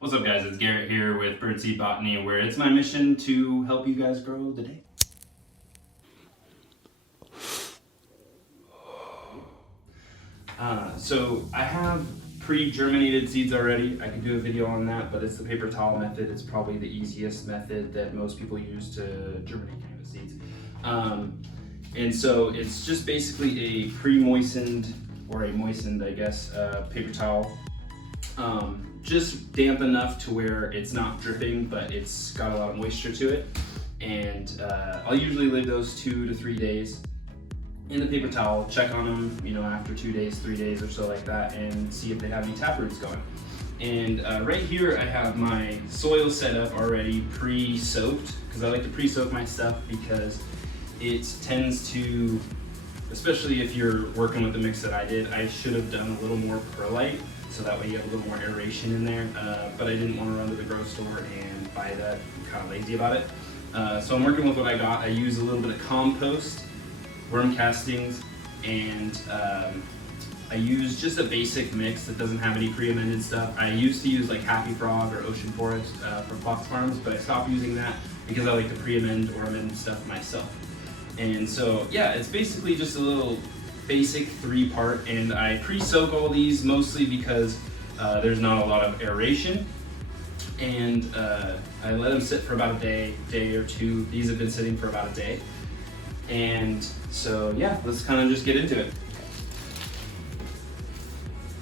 What's up, guys? It's Garrett here with Birdseed Botany, where it's my mission to help you guys grow the day. So I have pre-germinated seeds already. I could do a video on that, but it's the paper towel method. It's probably the easiest method that most people use to germinate cannabis seeds. And so it's just basically a pre-moistened, or a moistened, I guess, paper towel. Just damp enough to where it's not dripping, but it's got a lot of moisture to it. And I'll usually leave those 2 to 3 days in the paper towel, check on them, after 2 days, 3 days or so like that, and see if they have any taproots going. And right here I have my soil set up already pre-soaked, because I like to pre-soak my stuff because it tends to, especially if you're working with the mix that I did, I should have done a little more perlite, so that way you have a little more aeration in there, but I didn't want to run to the grocery store and buy that. I'm kind of lazy about it. So I'm working with what I got. I use a little bit of compost, worm castings, and I use just a basic mix that doesn't have any pre-amended stuff. I used to use like Happy Frog or Ocean Forest from Fox Farms, but I stopped using that because I like to pre-amend or amend stuff myself. And so yeah, it's basically just a little basic 3-part, and I pre-soak all these mostly because there's not a lot of aeration, and I let them sit for about a day or two. These have been sitting for about a day, and so yeah, let's kind of just get into it.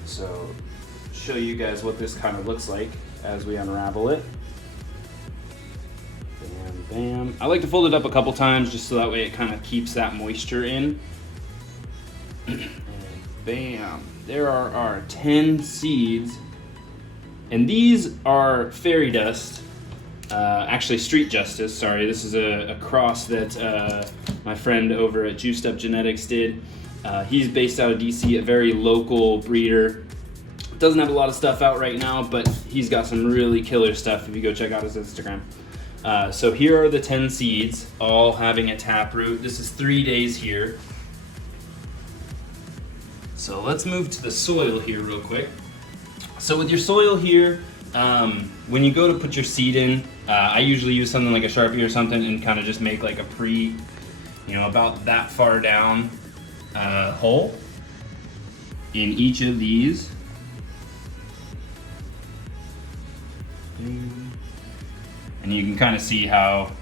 So show you guys what this kind of looks like as we unravel it. Bam, bam. I like to fold it up a couple times just so that way it kind of keeps that moisture in. And bam, there are our 10 seeds, and these are fairy dust, actually street justice, sorry. This is a cross that my friend over at Juiced Up Genetics did. He's based out of DC, a very local breeder. Doesn't have a lot of stuff out right now, but he's got some really killer stuff if you go check out his Instagram. So here are the 10 seeds, all having a taproot. This is 3 days here. So let's move to the soil here real quick. So with your soil here, when you go to put your seed in, I usually use something like a Sharpie or something and kind of just make like a about that far down hole in each of these. And you can kind of see how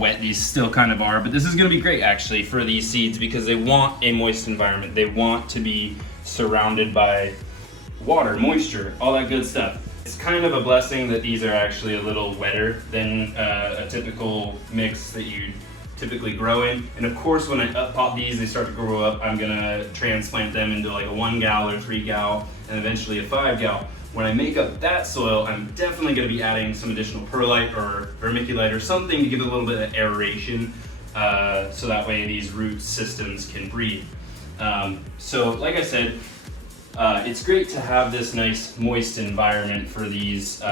wet these still kind of are, but this is going to be great actually for these seeds because they want a moist environment. They want to be surrounded by water, moisture, all that good stuff. It's kind of a blessing that these are actually a little wetter than a typical mix that you typically grow in. And of course, when I up-pot these, they start to grow up, I'm gonna transplant them into like a 1 gal or 3 gal and eventually a 5 gal. When I make up that soil, I'm definitely going to be adding some additional perlite or vermiculite or something to give it a little bit of aeration, so that way these root systems can breathe. So like I said, it's great to have this nice moist environment for these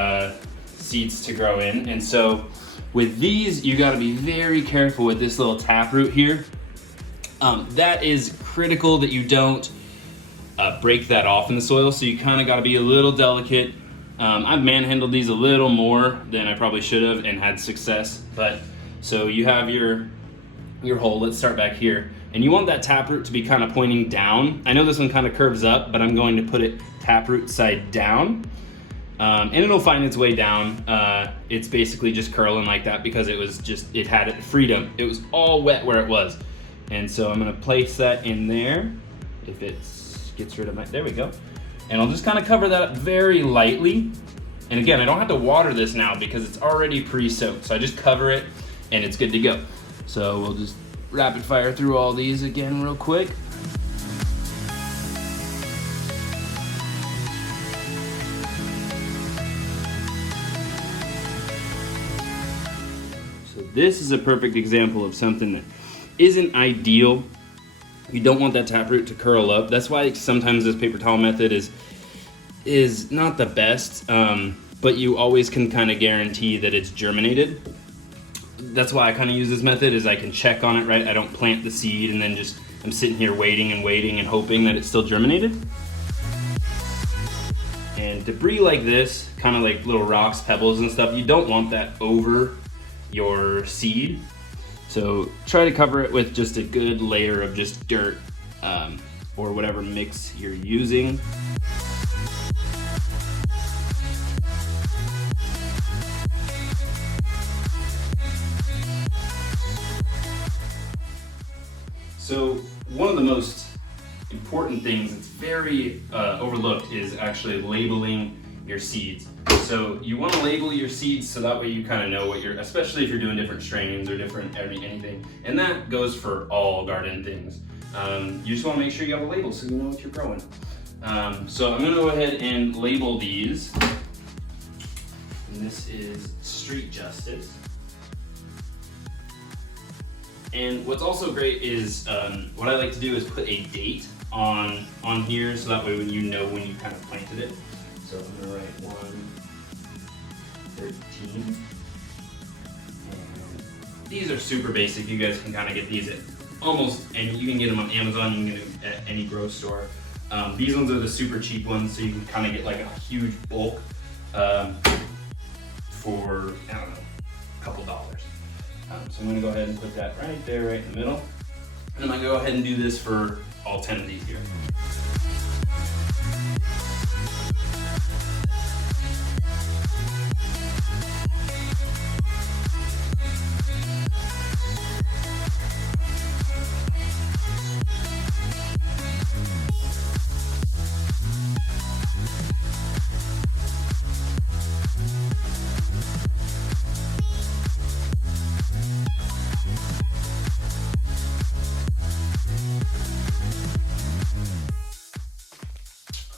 seeds to grow in. And so with these, you got to be very careful with this little taproot here. That is critical that you don't break that off in the soil, so you kind of got to be a little delicate. I've manhandled these a little more than I probably should have and had success, but so you have your hole. Let's start back here, and you want that taproot to be kind of pointing down. I know this one kind of curves up, but I'm going to put it taproot side down, and it'll find its way down. It's basically just curling like that because it had freedom. It was all wet where it was, and so I'm going to place that in there. If it's gets rid of my, there we go. And I'll just kind of cover that up very lightly. And again, I don't have to water this now because it's already pre-soaked. So I just cover it and it's good to go. So we'll just rapid fire through all these again real quick. So this is a perfect example of something that isn't ideal. You don't want that taproot to curl up. That's why sometimes this paper towel method is not the best, but you always can kind of guarantee that it's germinated. That's why I kind of use this method, is I can check on it, right? I don't plant the seed and then I'm sitting here waiting and hoping that it's still germinated. And debris like this, kind of like little rocks, pebbles and stuff, you don't want that over your seed. So try to cover it with just a good layer of just dirt or whatever mix you're using. So one of the most important things that's very overlooked is actually labeling your seeds. So you want to label your seeds so that way you kind of know what you're, especially if you're doing different strains or different anything. And that goes for all garden things. You just want to make sure you have a label so you know what you're growing. So I'm going to go ahead and label these. And this is Street Justice. And what's also great is what I like to do is put a date on here so that way when you know when you kind of planted it. So I'm going to write 1/13. And these are super basic. You guys can kind of get these at almost, and you can get them on Amazon, you can get them at any grocery store. These ones are the super cheap ones, so you can kind of get like a huge bulk for, I don't know, a couple dollars. So I'm going to go ahead and put that right there, right in the middle. And I'm going to go ahead and do this for all 10 of these here.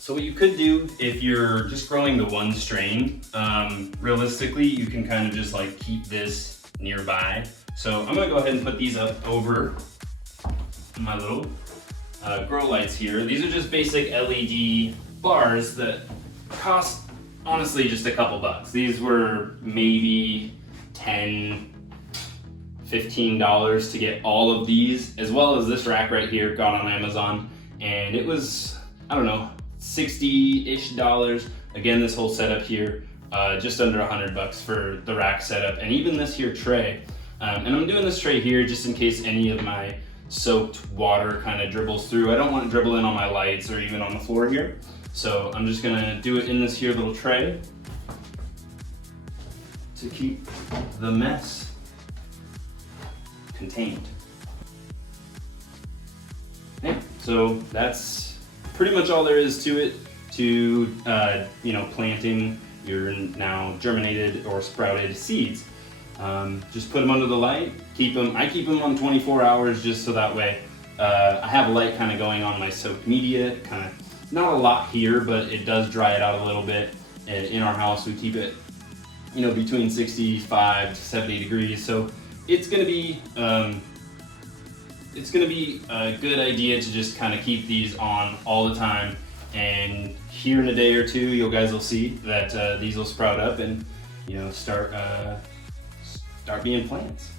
So what you could do if you're just growing the one strain, realistically, you can kind of just like keep this nearby. So I'm gonna go ahead and put these up over my little grow lights here. These are just basic LED bars that cost honestly just a couple bucks. These were maybe $10, $15 to get all of these, as well as this rack right here, got on Amazon. And it was, I don't know, $60-ish. Again, this whole setup here, just under $100 for the rack setup, and even this here tray. And I'm doing this tray here just in case any of my soaked water kind of dribbles through. I don't want it to dribble in on my lights or even on the floor here. So I'm just gonna do it in this here little tray to keep the mess contained. Yeah, so that's pretty much all there is to it, to planting your now germinated or sprouted seeds. Just put them under the light, I keep them on 24 hours just so that way I have a light kind of going on my soaked media, kind of not a lot here, but it does dry it out a little bit. In our house, we keep it, between 65 to 70 degrees. So it's gonna be a good idea to just kind of keep these on all the time. And here in a day or two, you guys will see that these will sprout up and start being plants.